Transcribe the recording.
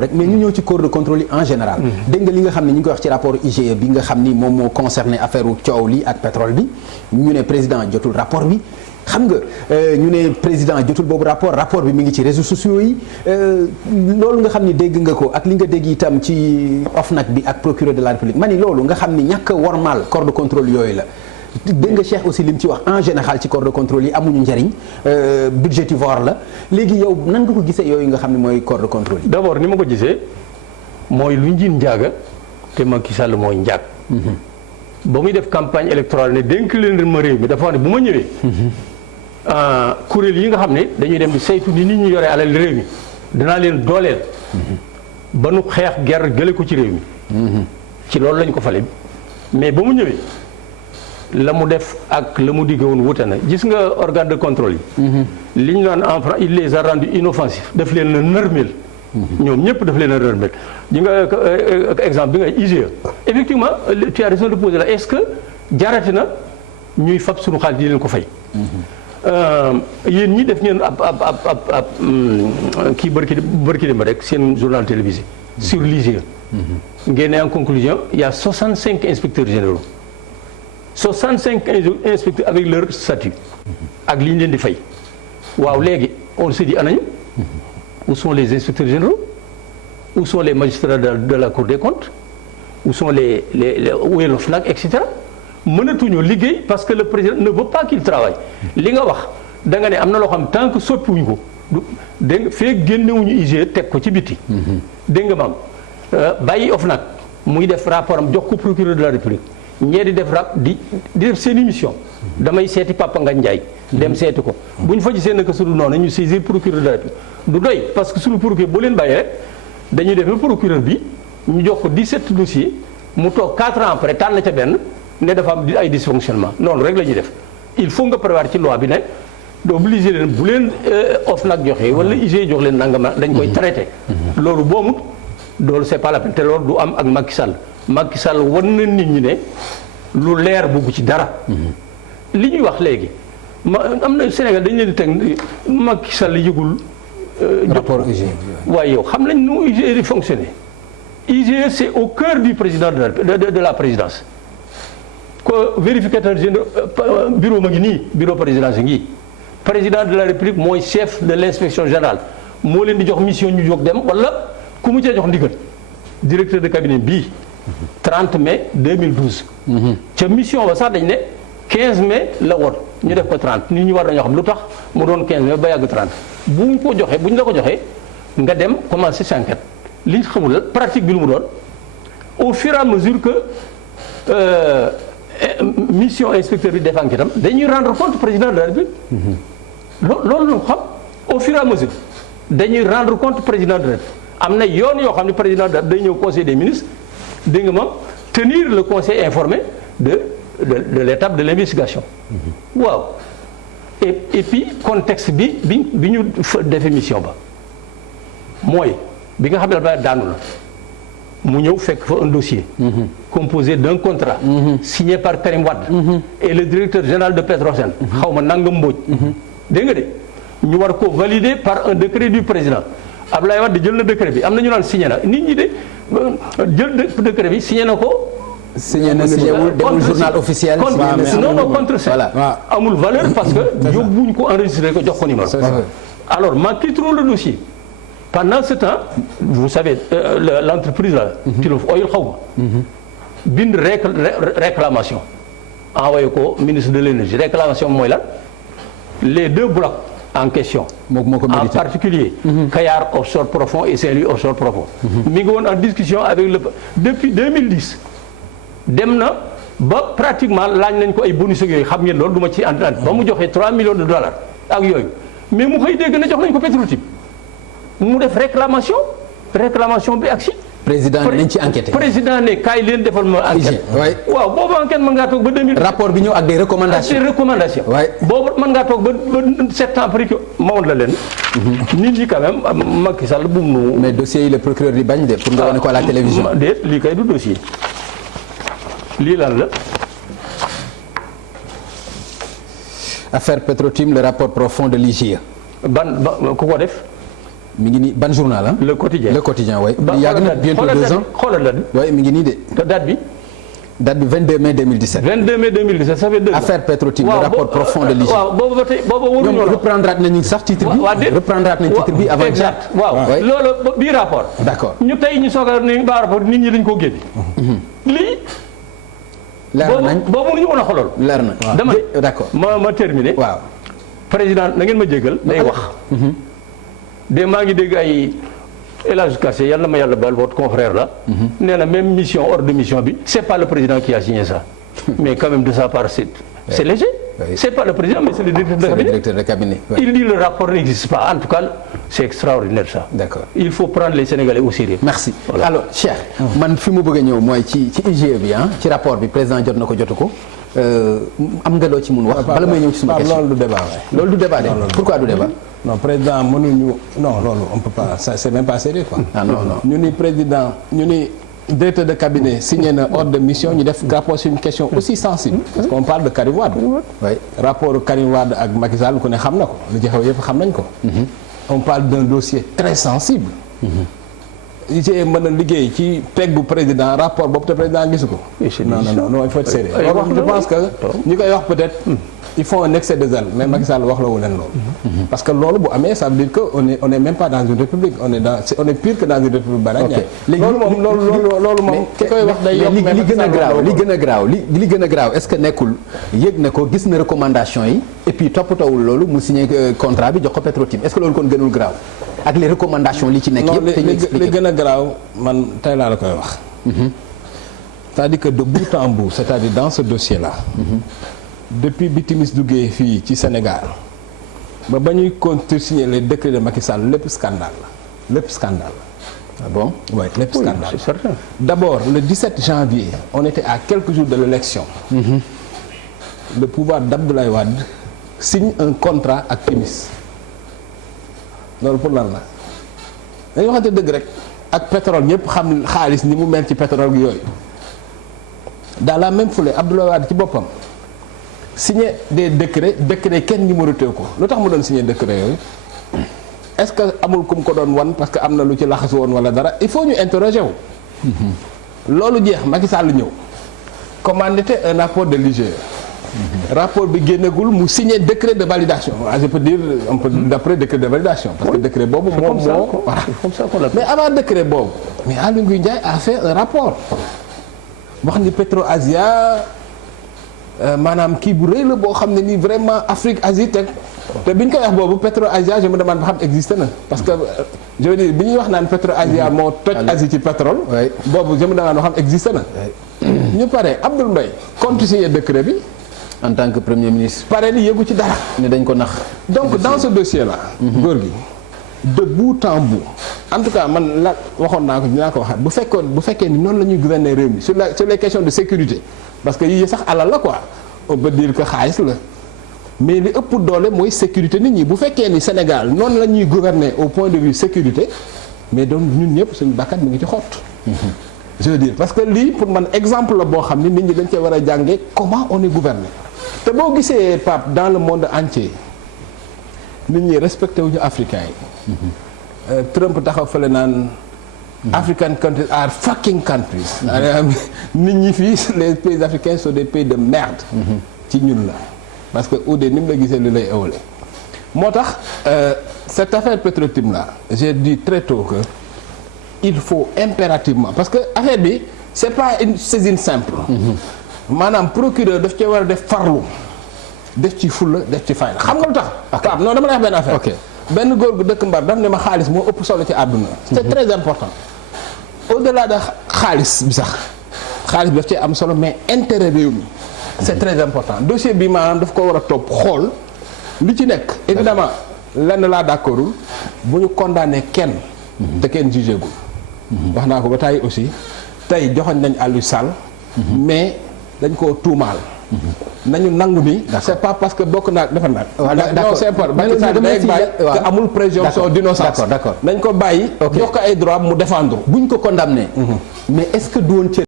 rek mais ñu ñëw ci corps de contrôle yi en général. dégg nga li nga xam ne ñu ngi koy wax ci rapport IGE bi nga xam ni moom moo concerné affaire coow li ak pétrole bi ñu ne président jotul rapport bi xam nga ñu ne président jotul boobu rapport bi mi ngi ci réseaux sociaux yi loolu nga xam ni dégg nga ko ak li nga dégg itam ci OFNAC bi ak procureur de la République ma ni loolu nga xam ni ñàkk a wormaal corps de contrôle yooyu la. dégg nga Cheikh aussi li mu ci wax en général ci corps de contrôle yi amuñu njariñ budgétivore la léegi yow nan nga ko gisee yooyu nga xam ne mooy corps de contrôle yi. d'abord ni ma ko gisee mooy lu njiin njaaga te Macky Sall mooy njaag. ba muy def campagne électorale ne dénk leen ma réew mi dafa wax ne bu ma ñëwee. kuréel yi nga xam ne dañuy dem di saytu ni nit ñu yore alal réew mi danaa leen dooleel. ba nu xeex guerre gële ko ci réew mi. ci loolu lañ ko fale mais ba mu ñëwee. la mu def ak la mu digge woon wute na gis nga organe de contrôle yi. li ñu naan en France il les a rendus inoffensifs daf leen a nërmeel. ñoom ñëpp daf leen a nërmeel ji nga exemple bi nga IGE. effectivement tu as raison de poser là est-ce que jarati na ñuy fab suñu xaalis di leen ko fay. yéen ñi def ngeen ab kii bërki dem rek seen journal télévisé. sur l'IGE. ngeen ne en conclusion il y a 65 inspecteurs généraux. 65 inspecteurs avec leur statut ak li ñu leen di fay waaw léegi on se dit anañu où sont les inspecteurs généraux où sont les magistrats de la Cour des comptes où sont les où est l'OFNAC et cetera mënatuñu liggéey parce que le président ne veut pas qu'il travaille li nga wax da nga ne am na loo xam tant que soppiwuñ ko dégg nga fee génnewuñu IGE teg ko ci biti dégg nga maam bàyyi OFNAC muy def rapport am jox ko procureur de la République ñee di def di def seen émission damay seeti Papa Ngagne Ndiaye dem seeti ko bu ñu fa gisee naka su dul noonu ñu saisir procureur de la République du doy parce que suñu procureur boo leen bàyyee rek dañuy def ba procureur bi ñu jox ko 17 dossiers mu toog 4 ans après tànn ca benn ne dafa am ay dysfonctionnement noonu rek la ñuy def il faut nga prévoir ci loi bi ne d' obligé leen bu leen OFNAC joxe wala IGE jox leen nangama dañ koy traité loolu boomut loolu c' est pas la peine te loolu du am ak Macky Sall Macky Sall war na nit ñi ne lu leer bugg ci dara. li ñuy wax léegi am na Sénégal dañu leen di teg Macky Sall yëgul. rapport IGE. waaye yow xam nañ nu IGE di fonctionner IGE c' est au cœur du président de la présidence. ko vérificateur général bureau ma ngi nii bureau présidence ngi président de la République mooy chef de l' inspection générale moo leen di jox mission ñu jóg dem wala ku mu cee jox ndigal directeur de cabinet bii. 30 mai 2012. ca mission ba sax dañ ne 15 mai la woon ñu def ko 30 nit ñi war nañoo xam lu tax mu doon 15 mai ba yàgg 30 bu ñu ko joxee bu ñu la ko joxee nga dem commencer sa enquête li ñu xamul la pratique bi lu mu doon au fur et à mesure que mission inspecteur bi def enquête am dañuy rendre compte président de la République. loolu la xam au fur et à mesure dañuy rendre compte président de la République am na yoon yoo xam ne président day ñëw conseil des ministres. dégg nga moom tenir le conseil informé de l'étape de l'investigation. waaw et puis contexte bi ñu defee mission ba mooy bi nga xam ne dafa daanu la mu ñëw fekk fa un dossier. composé d'un contrat. signé par Karim Wade. et le directeur général de Petrosen. xaw ma nangam Mbodj. dégg nga de ñu war ko valider par un décret du président. Ablaye Wade jël na décret bi am na ñu naan signé na nit ñi de jël décret bi signé na ko. signé na signé wul demul journal officiel. non contre ça amul valeur parce que yóbbuñ ko enregistré ko jox ko numéro. alors Macky trouve le dossier. pendant ce temps vous savez l'entreprise là. Tullow Oil xaw ma. bind réclamation. envoyé ko ministre de l'énergie réclamation mooy lan les 2 blocs. en question en particulier Kayar offshore profond et Saint-Louis offshore profond mi ngi woon en discussion avec le depuis 2010 dem na ba pratiquement laaj nañ ko ay bonus ak yooyu xam ngeen loolu du ma ci andi ba mu joxee 3 millions de dollars ak yooyu mais mu xëy dégg na jox nañ ko Petro-Tim mu def réclamation bi ak si président nañ ci enquêté. président ne kaay leen defal ma enquête. waaw boobu enquête mën ngaa toog ba 2000. rapport bi ñëw ak des recommandations. ak des recommandations. boobu mën ngaa toog ba 7 ans après que ma woon la leen. nit ñi quand même Macky Sall bu mu. mais dossier yi le procureur di bañ de pour nga wane ko à la télévision. déet lii kay du dossier lii lan la. affaire Petro-Tim le rapport profond de l'IGE. ku ko def. mi ngi nii ban journal ah. Le Quotidien. Le Quotidien oui. yàgg na bientôt 2 ans xoolal date bi. oui mi ngi nii de. date bi. date bi 22 mai 2017. 22 mai 2017 ça fait 2 ans. affaire Petro-Tim le rapport profond de l'IGE. waaw boobu ba tey boobu waruñu ñoom reprendre nañu sax titre bi. reprendre nañu titre bi avant. exact waaw loolu bii rapport. d'accord ñu tey ñu soog a ne ba rapport nit ñi dañu koo génne. lii. leer nañ boobu mënuñu woon a xoolal. leer na dama d'accord ma terminé. waaw président na ngeen ma jégal day wax. de maa ngi dégg ay El Hadj Kassé yàlla na ma yàlla baal votre confrère là. nee na même mission hors de mission bi c'est pas le président qui a signé ça. mais quand même de sa part c'est léger. Oui. C'est pas le président mais c'est le directeur de cabinet. Oui. Il dit le rapport n'existe pas en tout cas c'est extraordinaire ça. D'accord. Il faut prendre les Sénégalais au sérieux. Merci. Voilà. Alors Cheikh. man fi mu bëgg a ñëw mooy ci IGE bi ah ci rapport bi président jot na ko jotu ko am nga loo ci mun wax. bala may ñëw ci suma question loolu du débat. loolu du débat de pourquoi du débat. non président mënuñu non loolu on peut pas ça c'est même pas sérieux quoi. ah non non ñu ni président ñu ni directeur de cabinet signé na ordre de mission ñu def rapport sur une question aussi sensible. parce qu'on parle de Karim Wade. oui rapport Karim Wade ak Macky Sall ku ne xam na ko li ci xew yëpp xam nañ ko. on parle d'un dossier très sensible. IGE mën a liggéey ci peggu président rapport boobu te président gisu ko. non il faut être sérieux. je pense que ñi koy wax peut-être. il faut un excès de zèle mais Macky Sall wax la wu leen loolu. parce que loolu bu amee ça veut dire que on est même pas dans une république on est pire que dans une république bananière. loolu moom loolu moom ki koy wax day yokk li gën a graaw li gën a graaw est-ce que nekkul yëg na ko gis na recommandation yi et puis toppatawul loolu mu signé contrat bi jox ko Petro-Tim est-ce que loolu kon gënul graaw ak les recommandations li ci nekk yëpp. te ñu expliqué li gën a graaw man tey laa la koy wax. c'est-à-dire que de bout en bout c'est-à-dire dans ce dossier-là. depuis bi Timis duggee fii ci Sénégal ba ñuy continuer les décrets de Macky Sall lépp scandale la lépp scandale la. Ah bon? Oui, lépp scandale. C'est certain. D'abord le 17 janvier on était à quelques jours de l'élection. Le pouvoir d'Abdoulaye Wade signe un contrat ak Timis loolu pour lan la dañu waxante dëgg rek ak pétrole ñëpp xam xaalis ni mu mel ci pétrole gi yooyu dans la même foulée Abdoulaye Wade ci boppam. signer des décrets kenn numéroté ko lu tax mu doon signer décret yooyu est-ce que amul kum ko doon wan parce que am na lu ci laxas woon wala dara il faut ñu interroger wu. loolu jeex Macky Sall ñëw commandité un rapport de l'IGE. rapport bi génnagul mu signer décret de validation je peux dire on peut d'après décret de validation. parce que décret boobu moom moo voilà mais avant décret boobu mais Aly Ngouille Ndiaye a fait un rapport wax ni Petro-Asia. maanaam kii bu rëy la boo xam ne nii vraiment Afrique Asie te bi ñu koy wax boobu Petro-Asia je me demande ba xam existe na parce que je veux dire bi ñuy wax naan Petro-Asia moo toj Asie ci pétrole. boobu je me demande ba xam existe na. ñu pare Abdoul Mbaye contresigné décret bi. en tant que premier ministre. pare ni yëgu ci dara. ne dañ ko nax. donc dans ce dossier là. góor gi de bout en bout. en tout cas man la waxoon naa ko dinaa ko waxaat bu fekkee ni noonu la ñuy gouverner réew mi sur les questions de sécurité. parce que yii sax alal la quoi on peut dire que xaalis la mais li ëpp doole mooy sécurité nit ñi bu fekkee ni Sénégal noonu la ñuy gouverner au point de vue sécurité mais donc ñun ñëpp suñu bakkat mi ngi ci xott. je veux dire parce que lii pour man exemple la boo xam ni nit ñi dañ cee war a jàngee comment on est gouverné te boo gisee Pape dans le monde entier nit ñi respecté wuñu africains yi. Trump taxaw fële naan. African countries are fucking countries. nit ñi fii les pays africains sont des pays de merde. ci ñun la parce que au début ni mu la gisee li lay ëwale. moo tax cette affaire Petro-Tim là j'ai dit très tôt que il faut impérativement parce que affaire bi c'est pas une saisine simple. maanaam procureur daf cee war a def farlu def ci fulla def ci fayda xam nga lu tax. Pape non dama lay wax benn affaire. ok benn góor gu dëkk Mbar daf ne ma xaalis moo ëpp solo ci àdduna. c'est très important. au-delà de xaalis bi sax xaalis bi daf cee am solo mais intérêt réew mi c'est très important dossier bi maanaam daf ko war a topp xool li ci nekk évidemment lenn laa d'accordul bu ñu condamné kenn te kenn jugé gul wax naa ko ba tey aussi tey joxoñ nañ Aliou Sall mais dañ koo tuumaal nañu nangu ni c'est pas parce que bokk naa defar naa non c'est pas Macky Sall day bàyyi que amul présomption d'innocence d'accord nañ ko bàyyi jox ko ay droit mu défendre buñ ko condamné mais est-ce que du woon